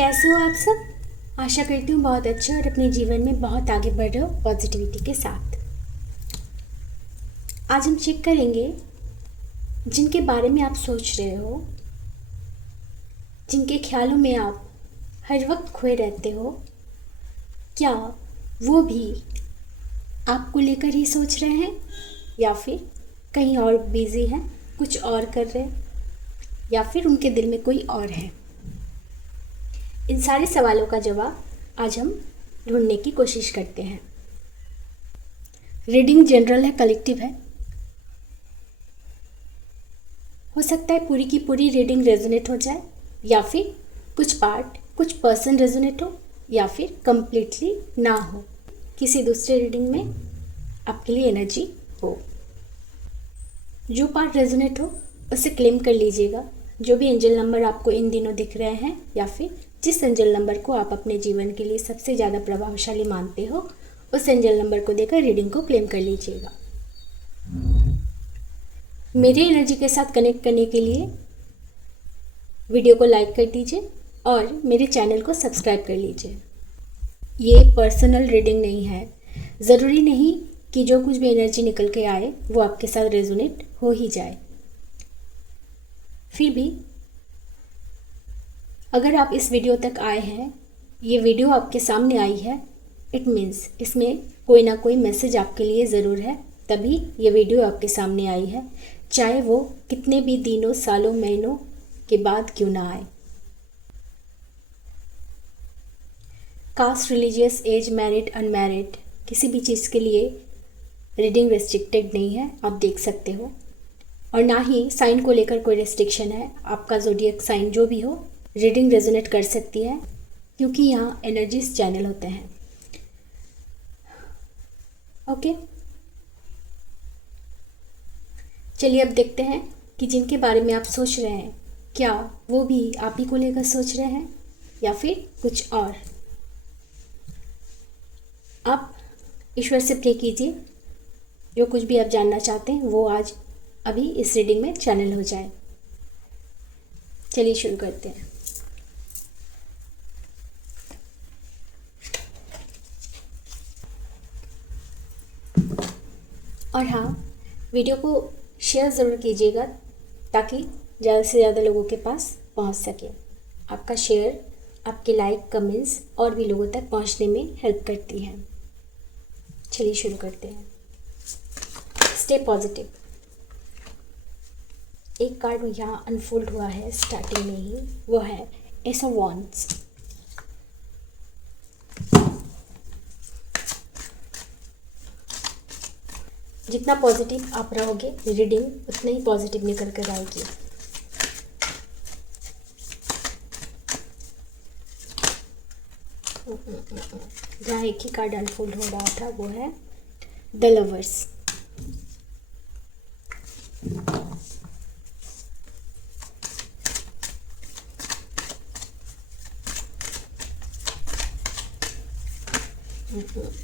कैसे हो आप सब। आशा करती हूँ बहुत अच्छे और अपने जीवन में बहुत आगे बढ़ रहे हो पॉजिटिविटी के साथ। आज हम चेक करेंगे जिनके बारे में आप सोच रहे हो, जिनके ख्यालों में आप हर वक्त खोए रहते हो, क्या वो भी आपको लेकर ही सोच रहे हैं या फिर कहीं और बिजी हैं, कुछ और कर रहे हैं, या फिर उनके दिल में कोई और है। इन सारे सवालों का जवाब आज हम ढूंढने की कोशिश करते हैं। रीडिंग जनरल है, कलेक्टिव है। हो सकता है पूरी की पूरी रीडिंग रेजोनेट हो जाए, या फिर कुछ पार्ट, कुछ पर्सन रेजोनेट हो, या फिर कंप्लीटली ना हो, किसी दूसरे रीडिंग में आपके लिए एनर्जी हो। जो पार्ट रेजोनेट हो उसे क्लेम कर लीजिएगा। जो भी एंजल नंबर आपको इन दिनों दिख रहे हैं, या फिर जिस एंजल नंबर को आप अपने जीवन के लिए सबसे ज़्यादा प्रभावशाली मानते हो, उस एंजल नंबर को देकर रीडिंग को क्लेम कर लीजिएगा। मेरी एनर्जी के साथ कनेक्ट करने के लिए वीडियो को लाइक कर दीजिए और मेरे चैनल को सब्सक्राइब कर लीजिए। ये पर्सनल रीडिंग नहीं है। ज़रूरी नहीं कि जो कुछ भी एनर्जी निकल के आए वो आपके साथ रेजोनेट हो ही जाए। फिर भी अगर आप इस वीडियो तक आए हैं, ये वीडियो आपके सामने आई है, इट मीन्स इसमें कोई ना कोई मैसेज आपके लिए ज़रूर है, तभी ये वीडियो आपके सामने आई है, चाहे वो कितने भी दिनों, सालों, महीनों के बाद क्यों ना आए। Caste, religious, age, married, unmarried, किसी भी चीज़ के लिए रीडिंग रेस्ट्रिक्टेड नहीं है, आप देख सकते हो। और ना ही साइन को लेकर कोई रेस्ट्रिक्शन है। आपका ज़ोडिएक साइन जो भी हो, रीडिंग रेजोनेट कर सकती है, क्योंकि यहाँ एनर्जीज चैनल होते हैं। ओके, चलिए अब देखते हैं कि जिनके बारे में आप सोच रहे हैं, क्या वो भी आप ही को लेकर सोच रहे हैं या फिर कुछ और। आप ईश्वर से प्रे कीजिए, जो कुछ भी आप जानना चाहते हैं वो आज अभी इस रीडिंग में चैनल हो जाए। चलिए शुरू करते हैं। और हाँ, वीडियो को शेयर ज़रूर कीजिएगा ताकि ज़्यादा से ज़्यादा लोगों के पास पहुंच सके। आपका शेयर, आपके लाइक, कमेंट्स और भी लोगों तक पहुंचने में हेल्प करती हैं। चलिए शुरू करते हैं। Stay positive. एक कार्ड यहाँ अनफोल्ड हुआ है स्टार्टिंग में ही, वो है एस ऑफ वॉन्ड्स। जितना पॉजिटिव आप रहोगे, रीडिंग उतना ही पॉजिटिव निकल कर आएगी। जहाँ एक ही कार्ड अनफोल्ड हो रहा था वो है द लवर्स।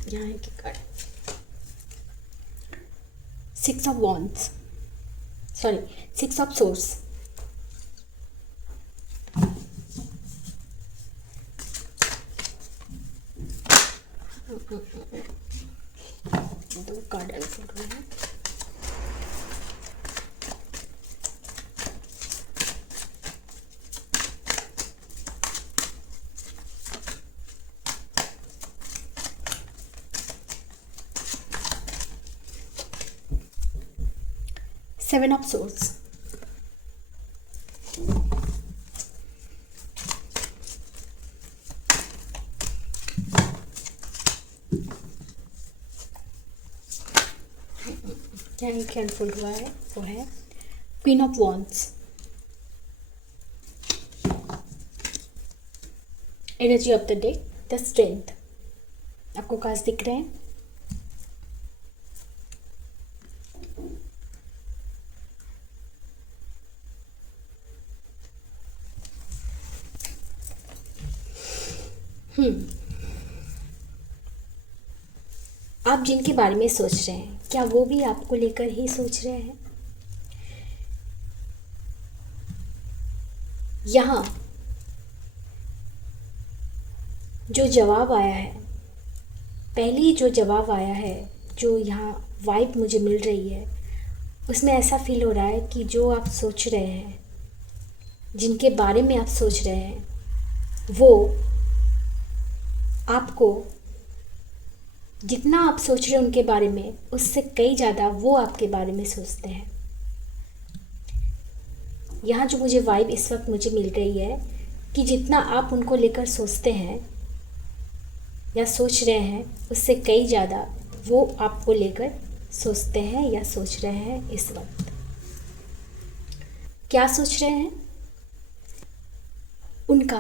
यहाँ एक ही card six of wands, sorry six of swords. दो कार्ड अनफोल्ड हुए हैं। Seven of swords. क्या अनफोल्ड हुआ है वो है queen of wands. Energy of the day, the strength. आपको कार्ड्स दिख रहे हैं। आप जिनके बारे में सोच रहे हैं, क्या वो भी आपको लेकर ही सोच रहे हैं। यहाँ जो जवाब आया है, पहली जो जवाब आया है, जो यहाँ वाइब मुझे मिल रही है, उसमें ऐसा फील हो रहा है कि जो आप सोच रहे हैं, जिनके बारे में आप सोच रहे हैं, वो आपको, जितना आप सोच रहे हैं उनके बारे में, उससे कई ज़्यादा वो आपके बारे में सोचते हैं। यहाँ जो मुझे वाइब इस वक्त मुझे मिल रही है कि जितना आप उनको लेकर सोचते हैं या सोच रहे हैं, उससे कई ज़्यादा वो आपको लेकर सोचते हैं या सोच रहे हैं इस वक्त। क्या सोच रहे हैं? उनका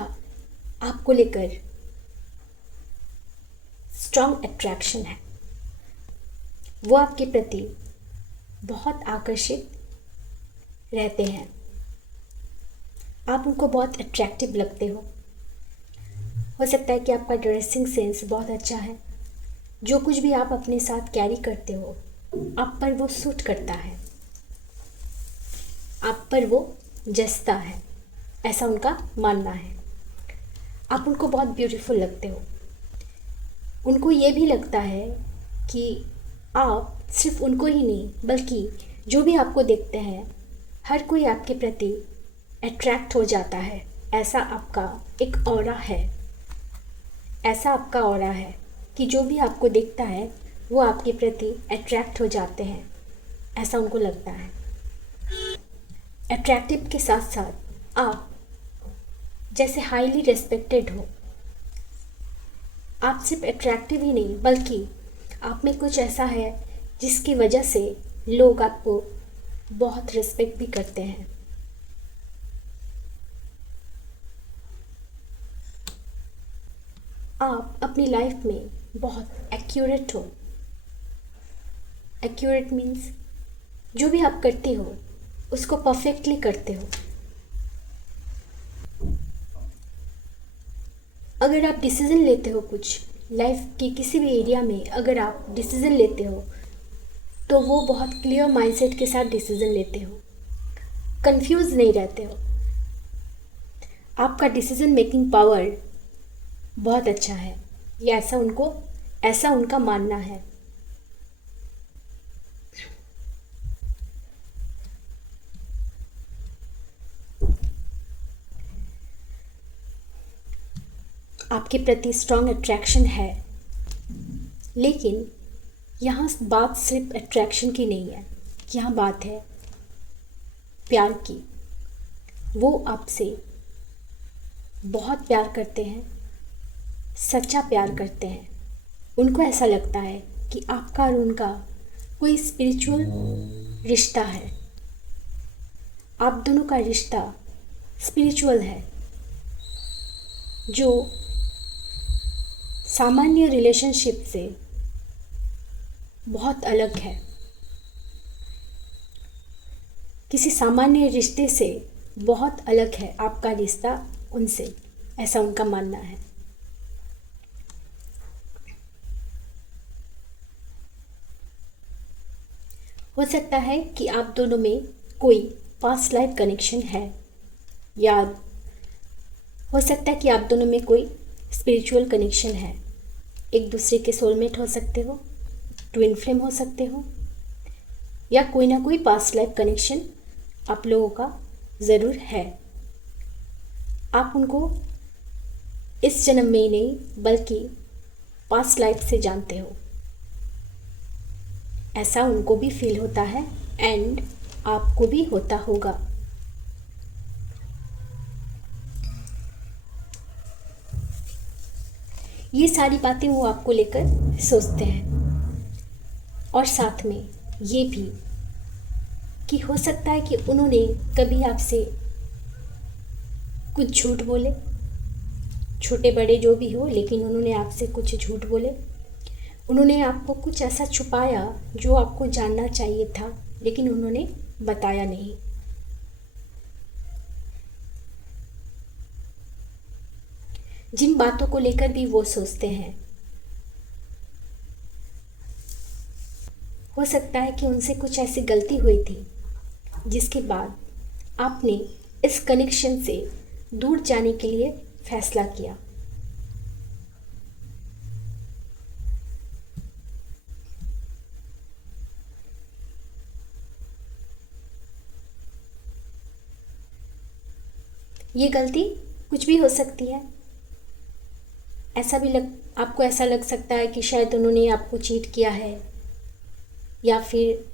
आपको लेकर स्ट्रॉन्ग अट्रैक्शन है। वो आपके प्रति बहुत आकर्षित रहते हैं। आप उनको बहुत अट्रैक्टिव लगते हो सकता है कि आपका ड्रेसिंग सेंस बहुत अच्छा है। जो कुछ भी आप अपने साथ कैरी करते हो, आप पर वो सूट करता है, आप पर वो जचता है, ऐसा उनका मानना है। आप उनको बहुत ब्यूटीफुल लगते हो। उनको ये भी लगता है कि आप सिर्फ उनको ही नहीं, बल्कि जो भी आपको देखते हैं, हर कोई आपके प्रति अट्रैक्ट हो जाता है। ऐसा आपका एक ऑरा है, ऐसा आपका ऑरा है कि जो भी आपको देखता है वो आपके प्रति अट्रैक्ट हो जाते हैं, ऐसा उनको लगता है। अट्रैक्टिव के साथ साथ आप जैसे हाईली रेस्पेक्टेड हो। आप सिर्फ अट्रैक्टिव ही नहीं, बल्कि आप में कुछ ऐसा है जिसकी वजह से लोग आपको बहुत रिस्पेक्ट भी करते हैं। आप अपनी लाइफ में बहुत एक्यूरेट हो। एक्यूरेट मीन्स जो भी आप करते हो उसको परफेक्टली करते हो। अगर आप डिसीज़न लेते हो कुछ लाइफ के किसी भी एरिया में, अगर आप डिसीज़न लेते हो तो वो बहुत क्लियर माइंडसेट के साथ डिसीज़न लेते हो, कंफ्यूज नहीं रहते हो। आपका डिसीज़न मेकिंग पावर बहुत अच्छा है, ये ऐसा उनका मानना है। आपके प्रति स्ट्रॉन्ग अट्रैक्शन है, लेकिन यहाँ बात सिर्फ अट्रैक्शन की नहीं है, यहाँ बात है प्यार की। वो आपसे बहुत प्यार करते हैं, सच्चा प्यार करते हैं। उनको ऐसा लगता है कि आपका और उनका कोई स्पिरिचुअल रिश्ता है। आप दोनों का रिश्ता स्पिरिचुअल है, जो सामान्य रिलेशनशिप से बहुत अलग है। किसी सामान्य रिश्ते से बहुत अलग है आपका रिश्ता उनसे, ऐसा उनका मानना है। हो सकता है कि आप दोनों में कोई पास्ट लाइफ कनेक्शन है, या हो सकता है कि आप दोनों में कोई स्पिरिचुअल कनेक्शन है। एक दूसरे के सोलमेट हो सकते हो, ट्विन फ्लेम हो सकते हो, या कोई ना कोई पास्ट लाइफ कनेक्शन आप लोगों का ज़रूर है। आप उनको इस जन्म में ही नहीं बल्कि पास्ट लाइफ से जानते हो, ऐसा उनको भी फील होता है एंड आपको भी होता होगा। ये सारी बातें वो आपको लेकर सोचते हैं। और साथ में ये भी कि हो सकता है कि उन्होंने कभी आपसे कुछ झूठ बोले, छोटे बड़े जो भी हो, लेकिन उन्होंने आपसे कुछ झूठ बोले। उन्होंने आपको कुछ ऐसा छुपाया जो आपको जानना चाहिए था, लेकिन उन्होंने बताया नहीं। जिन बातों को लेकर भी वो सोचते हैं, हो सकता है कि उनसे कुछ ऐसी गलती हुई थी जिसके बाद आपने इस कनेक्शन से दूर जाने के लिए फैसला किया। ये गलती कुछ भी हो सकती है। आपको ऐसा लग सकता है कि शायद उन्होंने आपको चीट किया है, या फिर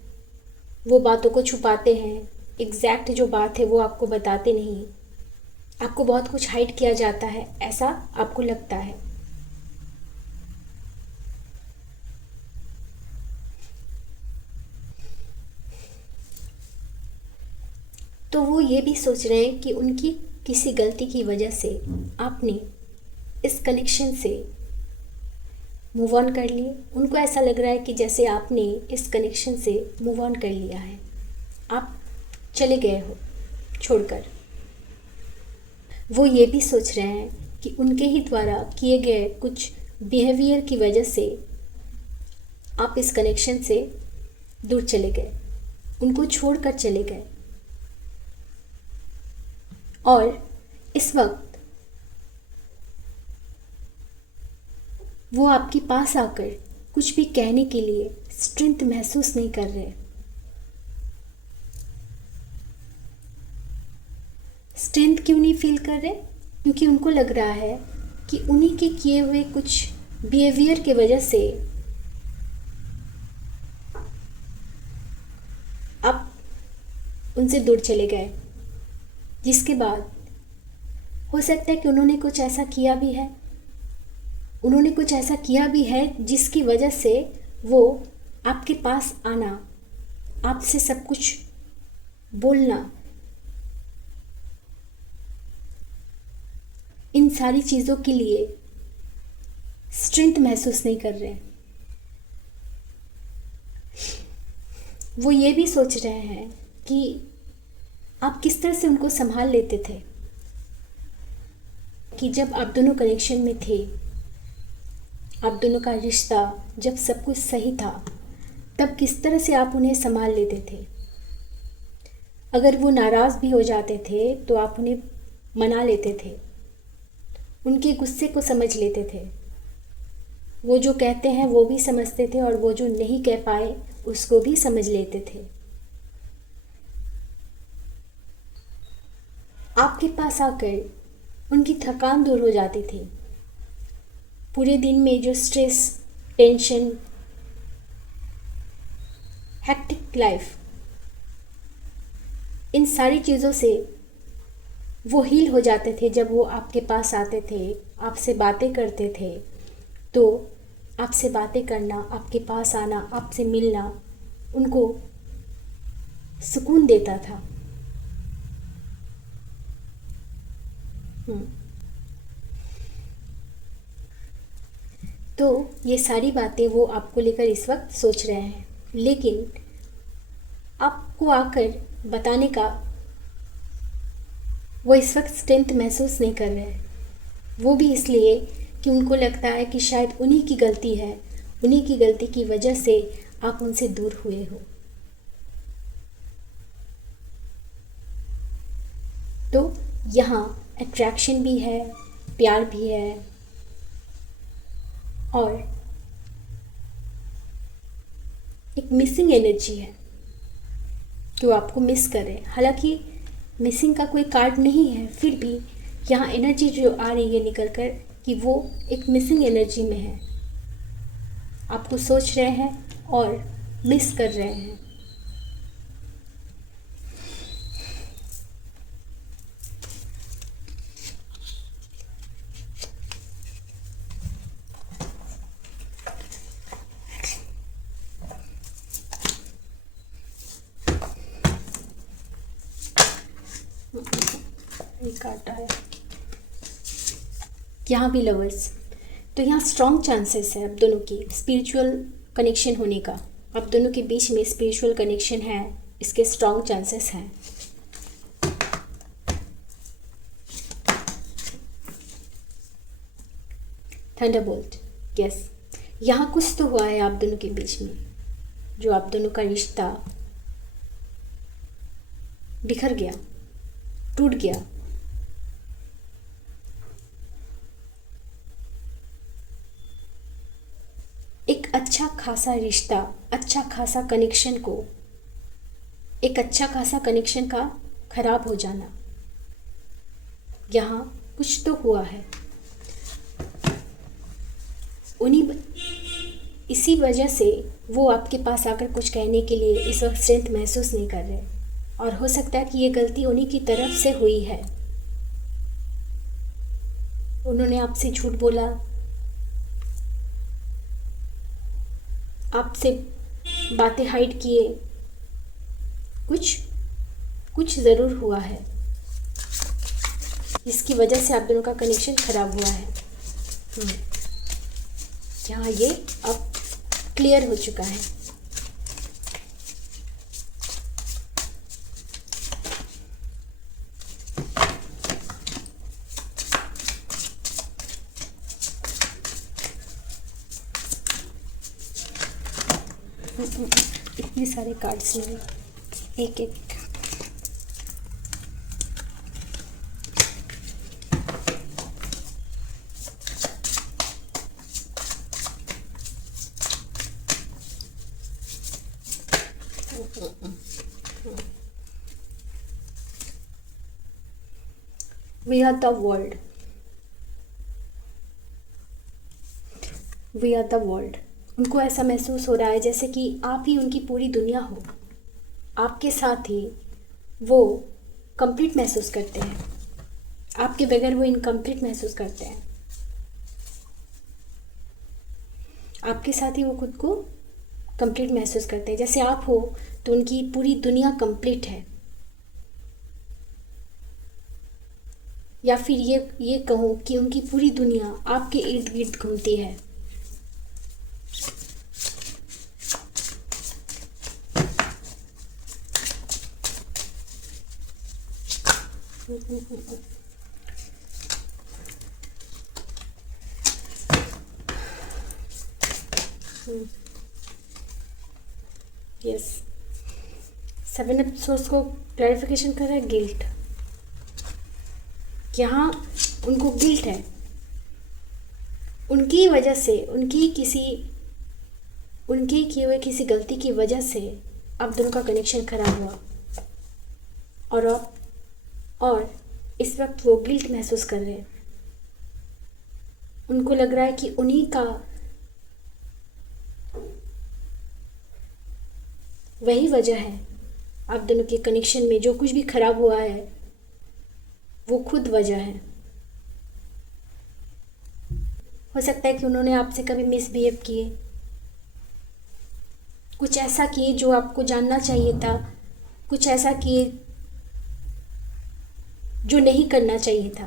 वो बातों को छुपाते हैं, एग्जैक्ट जो बात है वो आपको बताते नहीं, आपको बहुत कुछ हाइड किया जाता है, ऐसा आपको लगता है। तो वो ये भी सोच रहे हैं कि उनकी किसी गलती की वजह से आपने इस कनेक्शन से मूव ऑन कर लिए। उनको ऐसा लग रहा है कि जैसे आपने इस कनेक्शन से मूव ऑन कर लिया है, आप चले गए हो छोड़कर। वो ये भी सोच रहे हैं कि उनके ही द्वारा किए गए कुछ बिहेवियर की वजह से आप इस कनेक्शन से दूर चले गए, उनको छोड़कर चले गए। और इस वक्त वो आपके पास आकर कुछ भी कहने के लिए स्ट्रेंथ महसूस नहीं कर रहे। स्ट्रेंथ क्यों नहीं फील कर रहे? क्योंकि उनको लग रहा है कि उन्हीं के किए हुए कुछ बिहेवियर की वजह से आप उनसे दूर चले गए, जिसके बाद हो सकता है कि उन्होंने कुछ ऐसा किया भी है जिसकी वजह से वो आपके पास आना, आपसे सब कुछ बोलना, इन सारी चीज़ों के लिए स्ट्रेंथ महसूस नहीं कर रहे। वो ये भी सोच रहे हैं कि आप किस तरह से उनको संभाल लेते थे, कि जब आप दोनों कनेक्शन में थे, आप दोनों का रिश्ता जब सब कुछ सही था, तब किस तरह से आप उन्हें संभाल लेते थे। अगर वो नाराज़ भी हो जाते थे तो आप उन्हें मना लेते थे, उनके गुस्से को समझ लेते थे। वो जो कहते हैं वो भी समझते थे, और वो जो नहीं कह पाए उसको भी समझ लेते थे। आपके पास आकर उनकी थकान दूर हो जाती थी। पूरे दिन में जो स्ट्रेस, टेंशन, हेक्टिक लाइफ, इन सारी चीज़ों से वो हील हो जाते थे। जब वो आपके पास आते थे, आपसे बातें करते थे, तो आपसे बातें करना, आपके पास आना, आपसे मिलना उनको सुकून देता था। तो ये सारी बातें वो आपको लेकर इस वक्त सोच रहे हैं, लेकिन आपको आकर बताने का वो इस वक्त स्ट्रेंथ महसूस नहीं कर रहे हैं। वो भी इसलिए कि उनको लगता है कि शायद उन्हीं की गलती है, उन्हीं की गलती की वजह से आप उनसे दूर हुए हो। तो यहाँ अट्रैक्शन भी है, प्यार भी है, और एक मिसिंग एनर्जी है कि वो आपको मिस कर रहे हैं। हालांकि मिसिंग का कोई कार्ड नहीं है, फिर भी यहाँ एनर्जी जो आ रही है निकल कर कि वो एक मिसिंग एनर्जी में है, आपको सोच रहे हैं और मिस कर रहे हैं। काटा है यहाँ भी लवर्स। तो यहाँ स्ट्रॉन्ग चांसेस है आप दोनों की स्पिरिचुअल कनेक्शन होने का। आप दोनों के बीच में स्पिरिचुअल कनेक्शन है, इसके स्ट्रॉन्ग चांसेस हैं। थंडरबोल्ट, यस, यहाँ कुछ तो हुआ है आप दोनों के बीच में, जो आप दोनों का रिश्ता बिखर गया, टूट गया। एक अच्छा खासा रिश्ता, अच्छा खासा कनेक्शन को, एक अच्छा खासा कनेक्शन का खराब हो जाना, यहाँ कुछ तो हुआ है। उन्हीं इसी वजह से वो आपके पास आकर कुछ कहने के लिए इस वक्त स्ट्रेंथ महसूस नहीं कर रहे, और हो सकता है कि ये गलती उन्हीं की तरफ से हुई है। उन्होंने आपसे झूठ बोला, आपसे बातें हाइड किए, कुछ ज़रूर हुआ है जिसकी वजह से आप दोनों का कनेक्शन ख़राब हुआ है। यहाँ ये अब क्लियर हो चुका है। इतने सारे कार्ड्स लिए, एक एक। We are the world. We are the world. उनको ऐसा महसूस हो रहा है जैसे कि आप ही उनकी पूरी दुनिया हो। आपके साथ ही वो कंप्लीट महसूस करते हैं, आपके बगैर वो इनकम्प्लीट महसूस करते हैं। आपके साथ ही वो खुद को कंप्लीट महसूस करते हैं। जैसे आप हो तो उनकी पूरी दुनिया कंप्लीट है, या फिर ये कहूँ कि उनकी पूरी दुनिया आपके इर्द गिर्द घूमती है। यस, 7 एपिसोड्स को क्लैरिफिकेशन कर रहा है गिल्ट। यहाँ उनको गिल्ट है, उनकी वजह से, उनके किए हुए किसी गलती की वजह से आप दोनों का कनेक्शन खराब हुआ, और इस वक्त वो गिल्ट महसूस कर रहे हैं। उनको लग रहा है कि उन्हीं का वही वजह है आप दोनों के कनेक्शन में जो कुछ भी खराब हुआ है, वो खुद वजह है। हो सकता है कि उन्होंने आपसे कभी मिसबिहेव किए, कुछ ऐसा किए जो आपको जानना चाहिए था, कुछ ऐसा किए जो नहीं करना चाहिए था,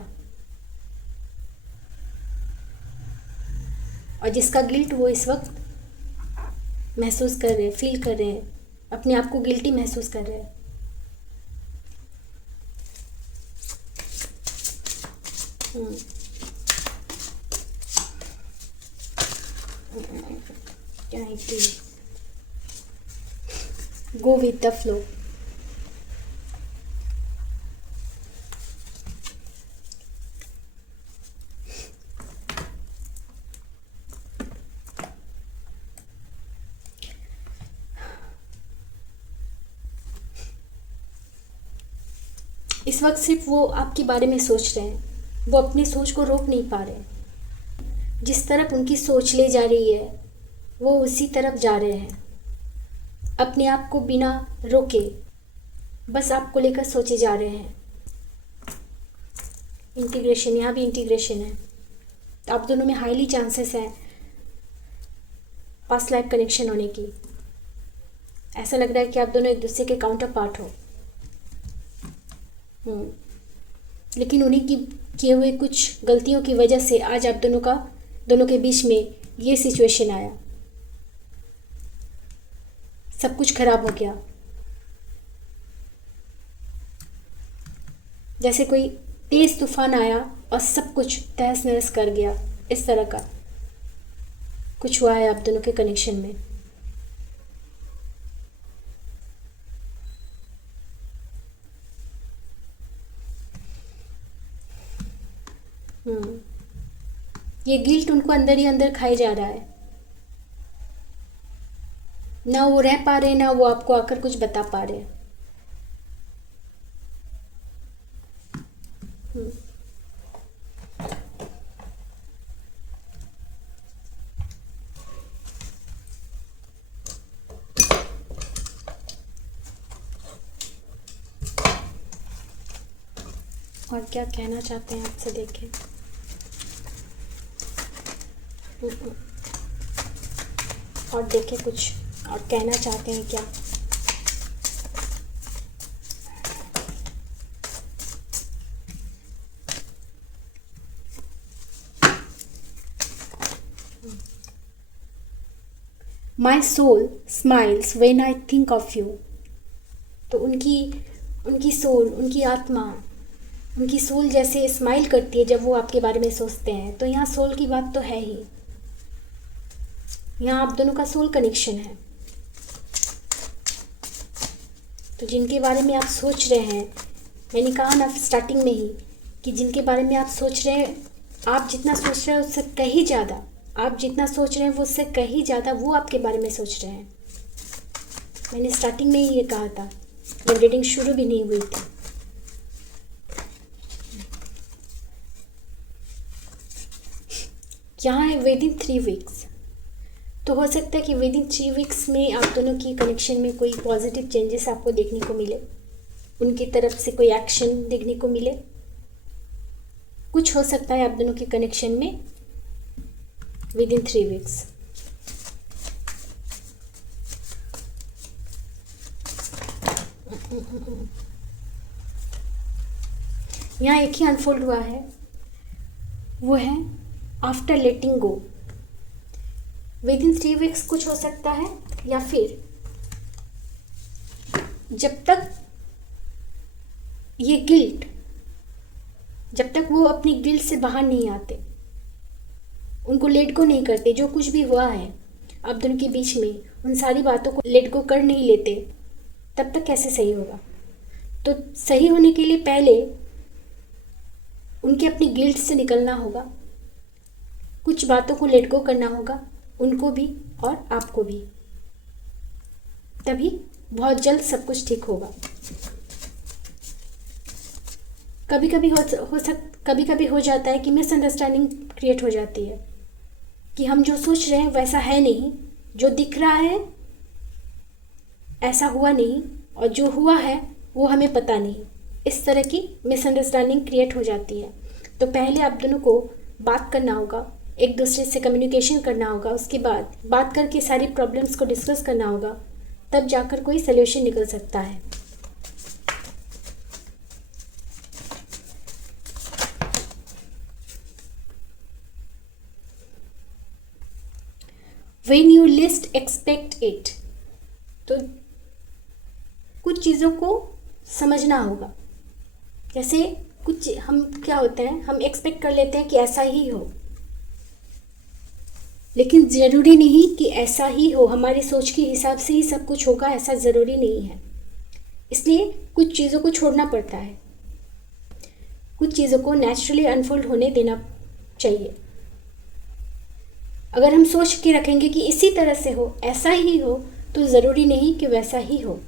और जिसका गिल्ट वो इस वक्त महसूस कर रहे हैं, फील कर रहे हैं, अपने आप को गिल्टी महसूस कर रहे हैं। Go with the flow. इस वक्त सिर्फ वो आपके बारे में सोच रहे हैं, वो अपनी सोच को रोक नहीं पा रहे। जिस तरफ उनकी सोच ले जा रही है वो उसी तरफ जा रहे हैं, अपने आप को बिना रोके बस आपको लेकर सोचे जा रहे हैं। इंटीग्रेशन, यहाँ भी इंटीग्रेशन है, तो आप दोनों में हाईली चांसेस हैं पास्ट लाइफ कनेक्शन होने की। ऐसा लग रहा है कि आप दोनों एक दूसरे के काउंटर पार्ट हो। लेकिन उन्हीं की किए हुए कुछ गलतियों की वजह से आज आप दोनों के बीच में ये सिचुएशन आया, सब कुछ खराब हो गया। जैसे कोई तेज तूफान आया और सब कुछ तहस नहस कर गया, इस तरह का कुछ हुआ है आप दोनों के कनेक्शन में। ये गिल्ट उनको अंदर ही अंदर खाए जा रहा है, ना वो रह पा रहे, ना वो आपको आकर कुछ बता पा रहे। और क्या कहना चाहते हैं आपसे, देखें। और देखें कुछ और कहना चाहते हैं क्या। My soul smiles when I think of you. तो उनकी सोल, उनकी आत्मा, उनकी सोल जैसे स्माइल करती है जब वो आपके बारे में सोचते हैं। तो यहाँ सोल की बात तो है ही, यहाँ आप दोनों का सोल कनेक्शन है। तो जिनके बारे में आप सोच रहे हैं, मैंने कहा ना स्टार्टिंग में ही कि जिनके बारे में आप सोच रहे हैं, आप जितना सोच रहे हैं उससे कहीं ज़्यादा, आप जितना सोच रहे हैं वो उससे कहीं ज़्यादा वो आपके बारे में सोच रहे हैं। मैंने स्टार्टिंग में ही ये कहा था जब रीडिंग शुरू भी नहीं हुई थी। यहाँ है विद इन 3 वीक्स। तो हो सकता है कि विद इन 3 वीक्स में आप दोनों की कनेक्शन में कोई पॉजिटिव चेंजेस आपको देखने को मिले, उनकी तरफ से कोई एक्शन देखने को मिले। कुछ हो सकता है आप दोनों के कनेक्शन में विद इन 3 वीक्स। यहाँ एक ही अनफोल्ड हुआ है, वो है after letting go. With in 3 weeks कुछ हो सकता है, या फिर जब तक ये गिल्ट, जब तक वो अपनी गिल्ट से बाहर नहीं आते, उनको लेट गो नहीं करते, जो कुछ भी हुआ है आप दोनों के बीच में, उन सारी बातों को लेट गो कर नहीं लेते, तब तक कैसे सही होगा। तो सही होने के लिए पहले उनके अपनी गिल्ट से निकलना होगा, कुछ बातों को लेट गो करना होगा, उनको भी और आपको भी, तभी बहुत जल्द सब कुछ ठीक होगा। कभी कभी हो जाता है कि मिसअंडरस्टैंडिंग क्रिएट हो जाती है कि हम जो सोच रहे हैं वैसा है नहीं, जो दिख रहा है ऐसा हुआ नहीं, और जो हुआ है वो हमें पता नहीं। इस तरह की मिसअंडरस्टैंडिंग क्रिएट हो जाती है। तो पहले आप दोनों को बात करना होगा, एक दूसरे से कम्युनिकेशन करना होगा, उसके बाद बात करके सारी प्रॉब्लम्स को डिस्कस करना होगा, तब जाकर कोई सल्यूशन निकल सकता है। When you least expect it, तो कुछ चीज़ों को समझना होगा। जैसे कुछ हम क्या होते हैं, हम एक्सपेक्ट कर लेते हैं कि ऐसा ही हो, लेकिन ज़रूरी नहीं कि ऐसा ही हो। हमारी सोच के हिसाब से ही सब कुछ होगा, ऐसा ज़रूरी नहीं है। इसलिए कुछ चीज़ों को छोड़ना पड़ता है, कुछ चीज़ों को नेचुरली अनफोल्ड होने देना चाहिए। अगर हम सोच के रखेंगे कि इसी तरह से हो, ऐसा ही हो, तो ज़रूरी नहीं कि वैसा ही हो।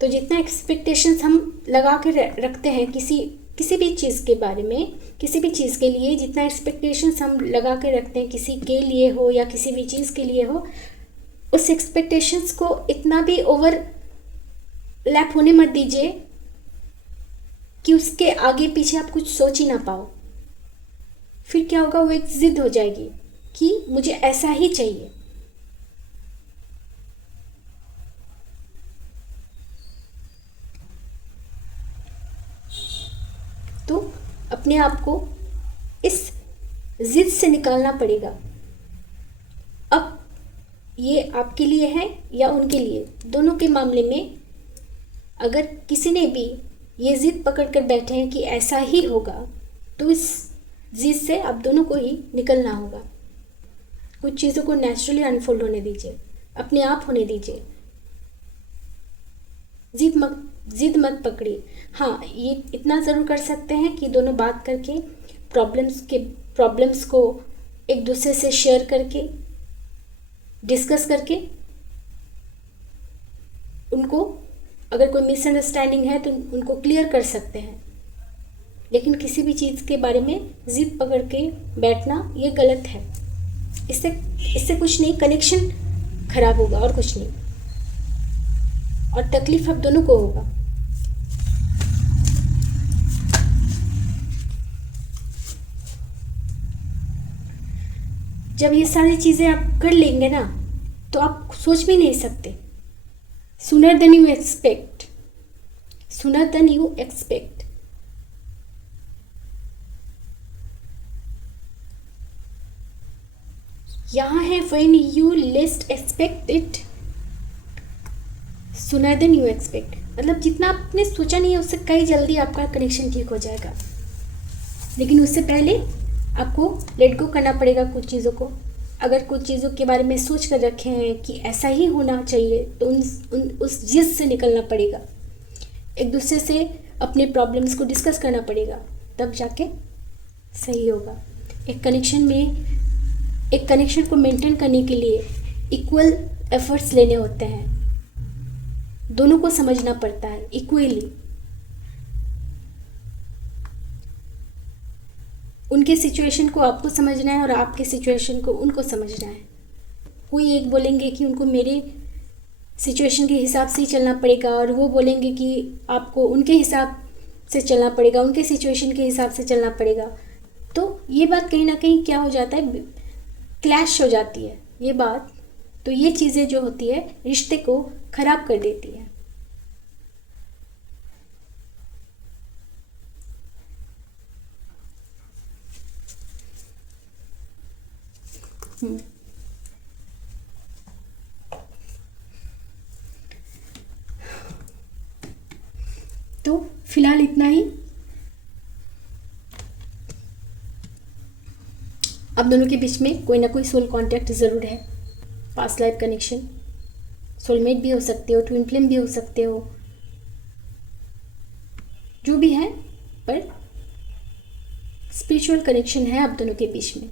तो जितना एक्सपेक्टेशंस हम लगा के रखते हैं किसी भी चीज़ के बारे में, किसी भी चीज़ के लिए, जितना एक्सपेक्टेशंस हम लगा के रखते हैं, किसी के लिए हो या किसी भी चीज़ के लिए हो, उस एक्सपेक्टेशंस को इतना भी ओवर लैप होने मत दीजिए कि उसके आगे पीछे आप कुछ सोच ही ना पाओ। फिर क्या होगा, वो एक जिद हो जाएगी कि मुझे ऐसा ही चाहिए। तो अपने आप को इस जिद से निकालना पड़ेगा। अब ये आपके लिए है या उनके लिए, दोनों के मामले में अगर किसी ने भी ये जिद पकड़ कर बैठे हैं कि ऐसा ही होगा, तो इस जिद से आप दोनों को ही निकलना होगा। कुछ चीज़ों को नेचुरली अनफोल्ड होने दीजिए, अपने आप होने दीजिए। जिद मत पकड़िए। हाँ, ये इतना ज़रूर कर सकते हैं कि दोनों बात करके प्रॉब्लम्स को एक दूसरे से शेयर करके, डिस्कस करके, उनको अगर कोई मिसअंडरस्टैंडिंग है तो उनको क्लियर कर सकते हैं। लेकिन किसी भी चीज़ के बारे में जिद पकड़ के बैठना ये गलत है। इससे कुछ नहीं, कनेक्शन खराब होगा और कुछ नहीं। और तकलीफ आप दोनों को होगा। जब ये सारी चीज़ें आप कर लेंगे ना तो आप सोच भी नहीं सकते। Sooner than you expect, sooner than you expect. यहाँ है when you least expect it, sooner than you expect, मतलब जितना आपने सोचा नहीं है उससे कई जल्दी आपका कनेक्शन ठीक हो जाएगा। लेकिन उससे पहले आपको लेट गो करना पड़ेगा कुछ चीज़ों को। अगर कुछ चीज़ों के बारे में सोच कर रखे हैं कि ऐसा ही होना चाहिए तो उस जिद से निकलना पड़ेगा। एक दूसरे से अपने प्रॉब्लम्स को डिस्कस करना पड़ेगा, तब जाके सही होगा। एक कनेक्शन को मेंटेन करने के लिए इक्वल एफर्ट्स लेने होते हैं, दोनों को समझना पड़ता है इक्वली। उनके सिचुएशन को आपको समझना है और आपके सिचुएशन को उनको समझना है। कोई एक बोलेंगे कि उनको मेरे सिचुएशन के हिसाब से ही चलना पड़ेगा और वो बोलेंगे कि आपको उनके हिसाब से चलना पड़ेगा, उनके सिचुएशन के हिसाब से चलना पड़ेगा। तो ये बात कहीं ना कहीं क्या हो जाता है, क्लैश हो जाती है ये बात। तो ये चीज़ें जो होती है रिश्ते को ख़राब कर देती है। तो फिलहाल इतना ही। आप दोनों के बीच में कोई ना कोई सोल कांटेक्ट ज़रूर है, पास्ट लाइफ कनेक्शन, सोलमेट भी हो सकते हो, ट्विन फ्लेम भी हो सकते हो, जो भी है, पर स्पिरिचुअल कनेक्शन है आप दोनों के बीच में।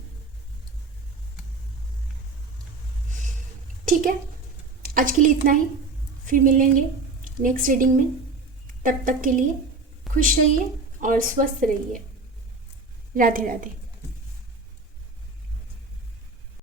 ठीक है, आज के लिए इतना ही, फिर मिलेंगे नेक्स्ट रीडिंग में। तब तक के लिए खुश रहिए और स्वस्थ रहिए। राधे राधे।